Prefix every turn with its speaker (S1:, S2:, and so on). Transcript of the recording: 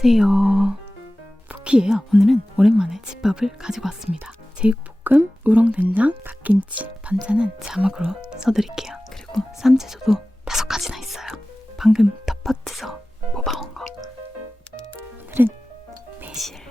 S1: 안녕하세요. 포키예요. 오늘은 오랜만에 집밥을 가지고 왔습니다. 제육볶음, 우렁된장, 갓김치, 반찬은 자막으로 써드릴게요. 그리고 쌈채소도 다섯 가지나 있어요. 방금 텃밭에서 뽑아온 거. 오늘은 매실